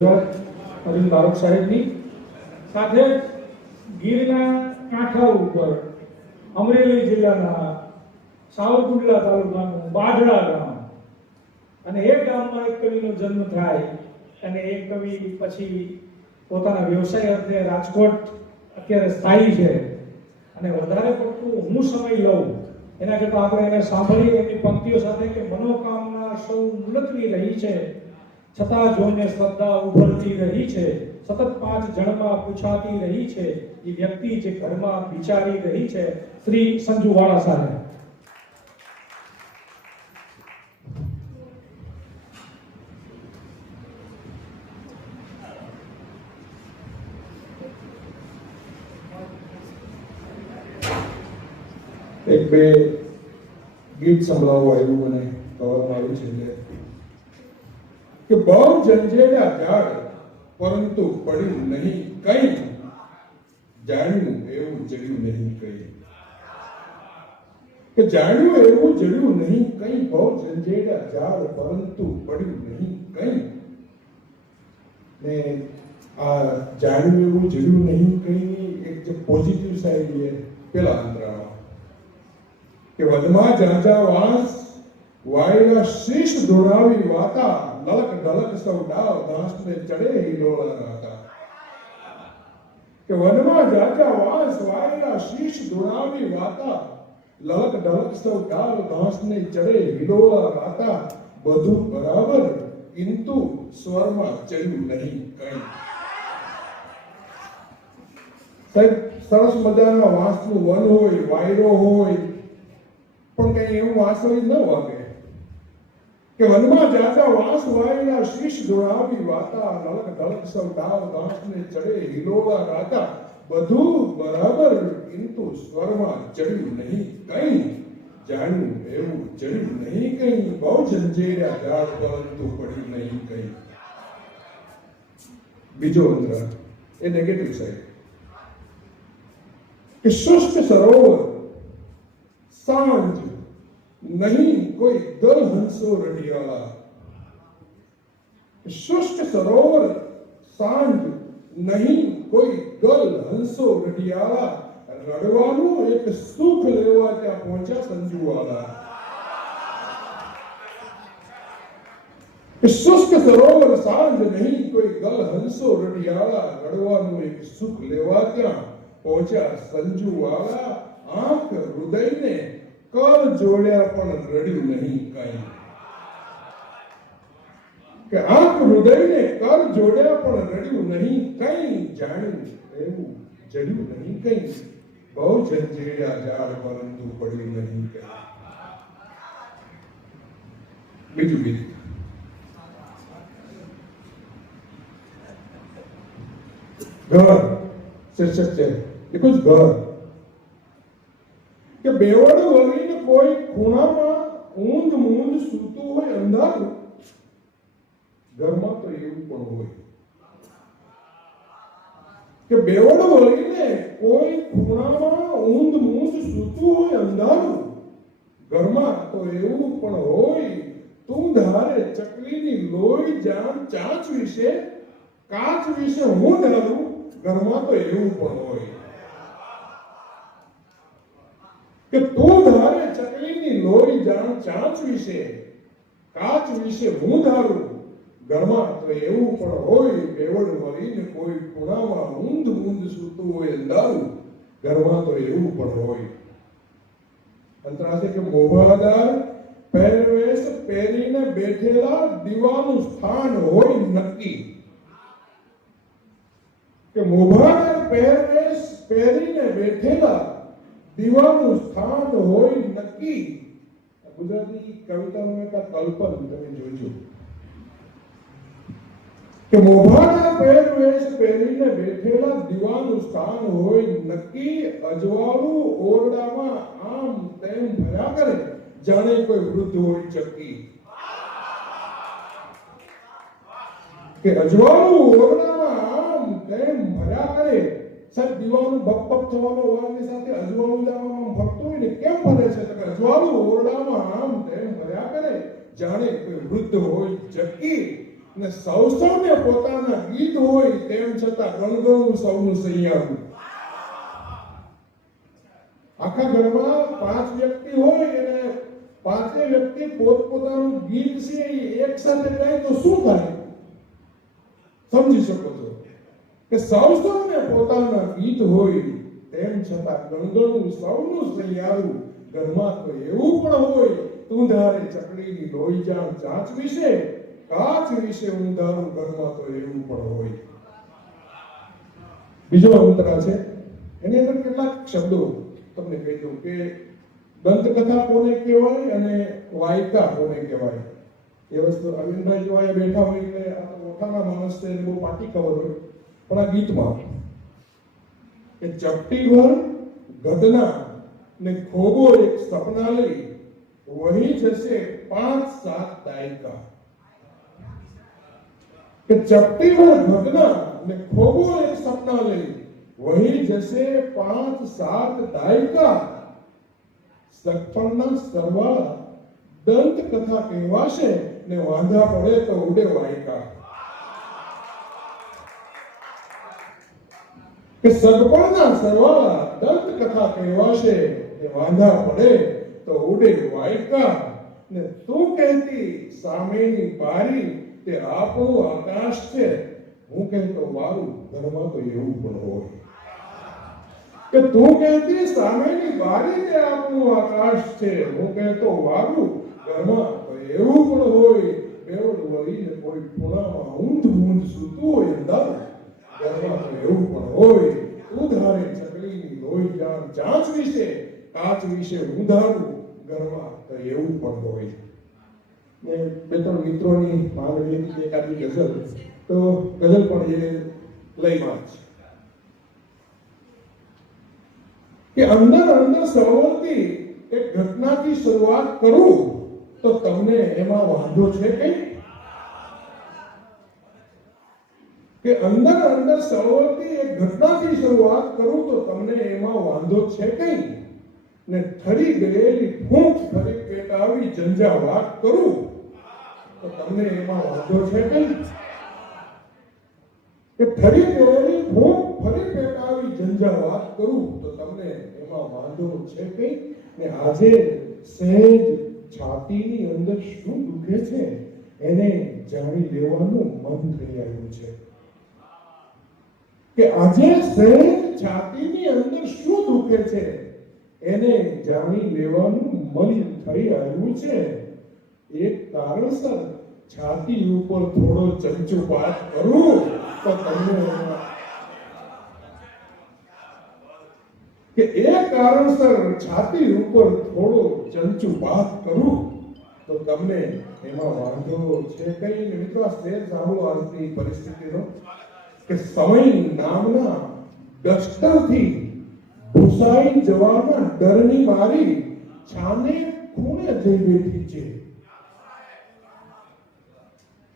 અરવિંદ બારોટ સાહેબની. સાથે ગીરના કાંઠા ઉપર અમરેલી જિલ્લાના સાવરકુંડલા તાલુકાનું બાઢડા ગામ. અને એ ગામમાં એક કવિનો જન્મ થાય અને એ કવિ પછી પોતાના વ્યવસાય અર્થે રાજકોટ અત્યારે સ્થાયી છે. અને વધારે પડતું હું સમય લઉં એના કરતાં આપણે એને સાંભળીએ એની પંક્તિઓ સાથે કે મનોકામના સૌ મુલતવી રહી છે. છતાં જોઈને શ્રદ્ધા ઉભરતી રહી છે, સતત પાંચ જણમાં પૂછાતી રહી છે, એ વ્યક્તિ જે ઘરમાં વિચારી રહી છે, શ્રી સંજુવાળા સાહેબ. એક બે ગીત સંભળાવવા આવ્યું મને, કવરમાં આવ્યું છે એટલે કે બહુ જંજેડા ઝાડ પરંતુ પડ્યું નહીં, કઈ જાણ્યું એવું જડ્યું નહીં, કઈ કે જાણ્યું એવું જડ્યું નહીં, કઈ બહુ જંજેડા ઝાડ પરંતુ પડ્યું નહીં, કઈ ને આ જાણ્યું એવું જડ્યું નહીં, કઈ એક જે પોઝિટિવ સાઈડ છે, પેલા અંતરામાં કે વધમાં જાજા વાંસ વાયના શીશ ધોળાવી વાતા ઢલક સૌ ડાવ દાસને ચડે રાતા કે વનમાં જાજા વાસ વાયરા શીશ ધુણાવી વાતા. લલક ઢલક સૌ ડાવ દાસને ચડે હિડોળા રાતા. બધું બરાબર કિંતુ સ્વરમાં ચડ્યું નહીં કઈ. સરસ મજાના વાંસનું વન હોય, વાયરો હોય, પણ કઈ એવું વાંસળી ન વાગે. કે વનમાં જાતા વાંસ વાયેલા શીશ દોડાવી વાતા નલક ઢળક સૌ ડાવ દાસને ચડે હિલોળા રાતા બધું બરાબર કિંતુ સ્વરમાં ચડ્યું નહીં કઈ જાણ્યું એવું ચડ્યું નહીં કઈ બહુ જંજેર્યા ઝાડ પરંતુ પડ્યું નહીં કઈ બીજો અંતર એ નેગેટિવ સાઈડ કે શુષ્ક સરોવર સાંજ નહીં કોઈ દલ હંસો રડિયાળા શુષ્ક સરોવર સાંજ નહીં કોઈ દલ હંસો રડિયાળા રડવાનું એક સુખ લેવા ત્યાં પહોંચ્યા સંજુવાળા કે શુષ્ક સરોવર સાંજ નહીં કોઈ ગલ હંસો રડિયાળા રડવાનું એક સુખ લેવા ત્યાં પહોંચ્યા સંજુવાળા આંખ હૃદયને કર જોડ્યા પણ રડ્યું નહીં કઈ. કે આંખ હૃદયને કર જોડ્યા પણ રડ્યું નહીં કઈ જાણ્યું એવું જડ્યું નહીં કઈ. બહુ જંજેડ્યા ઝાડ પરંતુ પડ્યું નહીં કઈ. બીજું બીજું. ઘર શીર્ષક છે. દેખો જ ઘર. કે બેવડું વળીને કોઈ ખૂણામાં ઊંધ મૂંધ સૂતું હોય, અંધારું, ઘરમાં તો એવું પણ હોય. કે બેવડ વળીને કોઈ ખૂણામાં ઊંધ મૂંધ સૂતું હોય, અંધારું, ઘરમાં તો એવું પણ હોય, તું ધારે ચકલીની લોહી જામ ચાંચ વિશે, કાચ વિશે હું ધારું, ઘરમાં તો એવું પણ હોય. કે તું ધારે લોહી ચાંચ વિશે, કાચ વિશે હું ધારું ઘરમાં તો એવું પણ હોય, બેવડ મળીને કોઈ ખૂણામાં ઊંધ ઊંધ સૂતું હોય અંધારું. ઘરમાં તો એવું પણ હોય. અંતરાશે કે મોભાદાર પહેરવેશ પહેરીને બેઠેલા દીવાનું સ્થાન હોય નક્કી. કે મોભાદાર પહેરવેશ પહેરીને બેઠેલા દીવાનું સ્થાન હોય નક્કી. ગુજરાતી કવિતાનું એક કલ્પન તમે જોજો. કે મોભાના પહેરવેશ પહેરીને બેઠેલા દીવાનું સ્થાન હોય, નક્કી અજવાળું ઓરડામાં આમ તેમ ભર્યા કરે, જાણે કોઈ વૃદ્ધ હોય ચક્કી. કે અજવાળું ઓરડામાં આમ તેમ ભર્યા કરે સાહેબ, દીવાનું ભપ ભપ થવાનો અવાજની સાથે અજવાળું જવામાં ફરતું હોય કેમ ભરે છે? તો અજવાળું ઓરડામાં આમ તેમ ભર્યા કરે. જાણે કોઈ વૃદ્ધ હોય, જકી ને સૌ સૌને પોતાના ગીત હોય તેમ છતાં રણગણું સૌનું સૈયાવું. આખા ઘરમાં પાંચ વ્યક્તિ હોય અને પાંચે વ્યક્તિ પોતપોતાનું ગીત છે, એ એક સાથે ગાય તો શું થાય? સમજી શકો છો? કે સૌને પોતાના ગીત હોય, તેમ છતાં ગણગણું સૌનું સૈયારું ઘરમાં તો એવું પણ હોય ઊંધારે ચકડીની લોહી જાણ ચાંચ વિશે, કાચ વિશે ઊંધારું ઘરમાં તો એવું પણ હોય. બીજો અંતરા છે, એની અંદર કેટલાક શબ્દો તમને કહી દઉં કે દંતકથા કોને કહેવાય અને વાયકા કોને કહેવાય. એ વસ્તુ અરવિંદભાઈ જો બેઠા હોય એટલે આ મોટાના માણસ છે, એને બહુ પાટી ખબર હોય. પણ આ ગીતમાં કે ચપટી ભર ગદના ને ખોબો એક સપના લઈ વહી જશે પાંચ સાત દાયકા કે ચપટી ભર ગગના ને ખોબો એક સપના લઈ વહી જશે પાંચ સાત દાયકા સગપણના સરવાળા દંત કથા કહેવાશે ને વાંધા પડે તો ઉડે વાયકા કે સગપણના સરવાળા દંત કથા કહેવાશે ને વાંધા પડે તો ઉડે વાયકા ને તું કહેતી સામેની બારી તે આપણું આકાશ છે. હું કહેતો મારું ઘરમાં તો એવું પણ હોય. કે તું કહેતી સામેની બારી તે આપણું આકાશ છે. હું કહેતો મારું ઘરમાં તો એવું પણ હોય. બેવડ વળીને કોઈ ખૂણામાં ઊંધ ઊંધ સૂતું હોય અંધારું. ઘરમાં પણ એ લયમાં જ કે અંદર અંદર સરોવરથી એક ઘટનાથી શરૂઆત કરું તો તમને એમાં વાંધો છે કઈ કે અંદર અંદર સરોવરથી એક ઘટનાથી શરૂઆત કરું તો તમને એમાં વાંધો છે કઈ ને ઠરી ગયેલી ફૂંક ફરી પેટાવી ઝંઝાવાત કરું તો તમને એમાં વાંધો છે કઈ કે ફરી ગયેલી ફૂંક ફરી પેટાવી ઝંઝાવાત કરું તો તમને એમાં વાંધો છે કઈ ને આજે સહેજ છાતીની અંદર શું દુખે છે એને જાણી લેવાનું મન થઈ આવ્યું છે. કે આજે સહેજ જાતિની અંદર શું દુખે છે? એને જાણી લેવાનું મન થઈ આવ્યું છે. એક કારણસર છાતી ઉપર થોડો ચંચુપાત કરું તો તમને કે એ કારણસર છાતી ઉપર થોડો ચંચુપાત કરું તો તમને એમાં વાંધો છે કઈ મિત્રો શેર સાંભળો આજની પરિસ્થિતિનો. કે સમય નામના ડસ્ટરથી ભૂસાઈ જવાના ડરની મારી છાને ખૂણે જઈ બેઠી છે.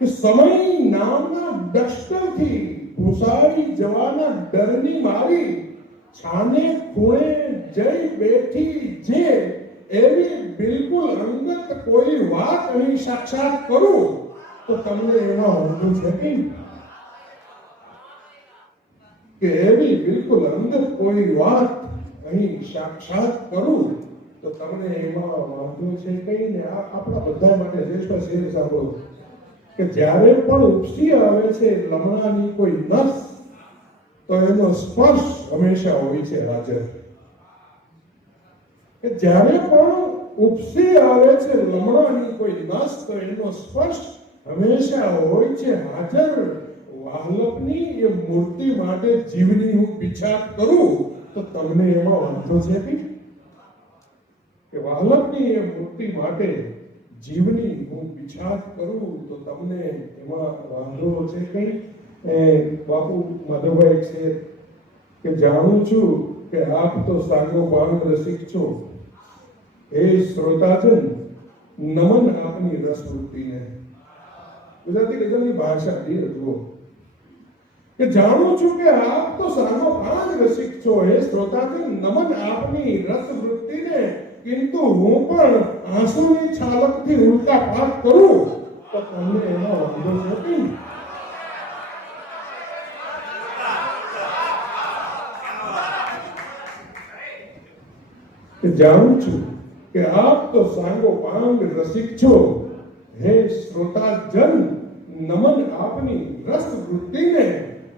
કે સમય નામના ડસ્ટરથી ભૂસાઈ જવાના ડરની મારી છાને ખૂણે જઈ બેઠી જે એવી બિલકુલ અંગત કોઈ વાત અહીં સાક્ષાત કરું તો તમને એમાં વાંધો છે કે કે એવી બિલકુલ અંદર કોઈ વાત અહીં સાક્ષાત કરું, તો તમને એમાં વાંધો છે કઈ ને? આ આપણા બધા માટે શ્રેષ્ઠ શેર સાંભળો. કે જ્યારે પણ ઉપસી આવે છે, લમણાની કોઈ નસ, તો એનો સ્પર્શ હંમેશા હોય છે હાજર. કે જ્યારે પણ ઉપસી આવે છે, લમણાની કોઈ નસ, તો એનો સ્પર્શ હંમેશા હોય છે હાજર. મૂર્તિ માટે જીવની હું પીછા કરું, તો તમને એમાં વાંધો છે કે? કે વાહલપની એ મૂર્તિ માટે જીવની હું પીછાત કરું, તો તમને એમાં વાંધો છે કઈ બાપુ માધવભાઈ છે, કે જાણું છું કે આપ તો સાગો પાન રસિક છો. એ શ્રોતાજન, નમન આપની રસવૃત્તિને ગુજરાતી ગઝલની ભાષા એ, જુઓ. કે જાણું છું કે આપ તો સાગો પાન રસિક છો. એ શ્રોતાજન નમન આપની રસવૃત્તિને. કિંતુ હું પણ આંસુની છાલકથી ઉલટા પાઠ કરું. તો તમને એનો વાંધો નથી. જાણું છું કે આપ તો સાંગો પાંગ રસિક છો. હે શ્રોતાજન, નમન આપની રસ વૃત્તિને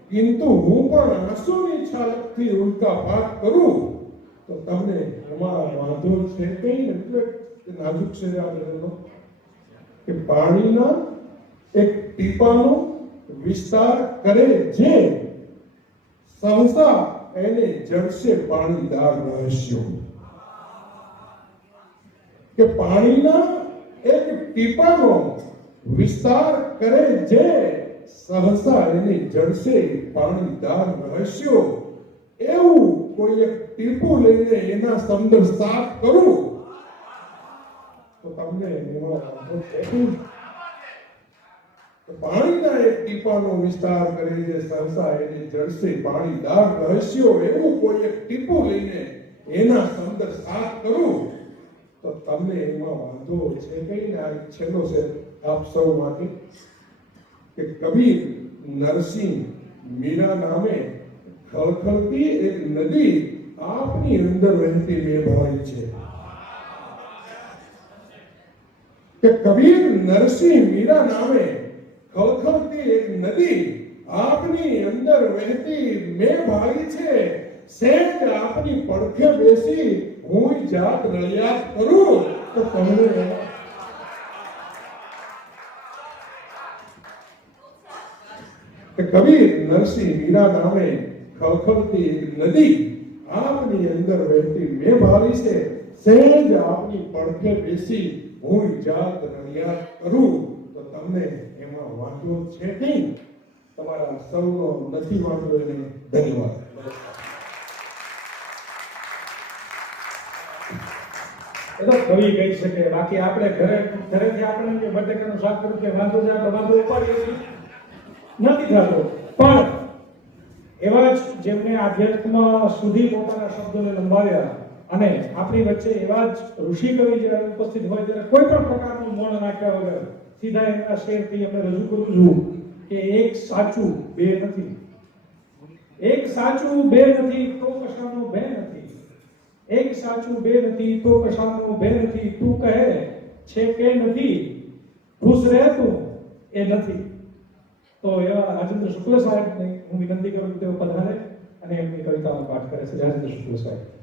કિંતુ હું પણ આંસુની છાલકથી ઉલ્કાપાત કરું? તો તમને એમાં વાંધો છે કઈ? એટલે નાજુક છે આ કે પાણીના એક ટીપાનો વિસ્તાર કરે જે સહસા એને જડશે પાણીદાર રહસ્યો. કે પાણીના એક ટીપાનો વિસ્તાર કરે જે સહસા એને જડશે પાણીદાર રહસ્યો, એવું કોઈ એક ટીપું લઈને એના સમદર સાફ કરું? તો તમને પાણીના એક ટીપાનો વિસ્તાર કરી છે સરસા એને જળસે પાણીદાર રહસ્યો, એવું કોઈ એક ટીપું લઈને એના સમંદર સાફ કરું? તો તમને એમાં વાંધો છે કઈ ને આ છેલ્લો છે આપ સૌ માટે કે કબીર, નરસિંહ મીરા નામે ખળખળતી એક નદી આપની અંદર વહેતી મેઘવાળી છે. કે કબીર, નરસિંહ મીરા નામે ખળખળતી એક નદી આપની અંદર વહેતી મેં ભાળી છે. સેજ આપની પડખે બેસી હું જાત રળિયાત કરું, તો તમને કે કબીર નરસિંહ મીરા નામે ખળખળતી એક નદી આપની અંદર વહેતી મેં ભાવી છે. સહેજ આપની પડખે બેસી હું જાત રણિયાત કરું. તો તમને એમાં વાંધો છે નહીં. તમારા સૌનો નથી વાંધો એને ધન્યવાદ. એ કવિ કહી શકે. બાકી આપણે ઘરે ઘરેથી આપણે બટેકાનું શાક કરું કે વાંધો છે, આપણે વાંધો ઉપાડીએ છીએ. નથી થતો. પણ એવા જ જેમને આધ્યાત્મ સુધી પોતાના શબ્દોને લંબાવ્યા અને આપણી વચ્ચે એવા જ ઋષિ કવિ જ્યારે ઉપસ્થિત હોય ત્યારે કોઈ પણ પ્રકારનું મોણ નાખ્યા વગર સીધા એમના શેરથી અમે રજૂ કરું છું કે એક સાચું બે નથી. એક સાચું બે નથી તો કશાનું બે નથી. એક સાચું બે નથી તો કશાનો બે નથી. તું કહે છે કે નથી. ખુશ રહે તું એ નથી. તો એવા રાજેન્દ્ર શુક્લ સાહેબને હું વિનંતી કરું તેઓ પધારે અને એમની કવિતાઓ પાઠ કરે છે. રાજેન્દ્ર શુક્લ સાહેબ.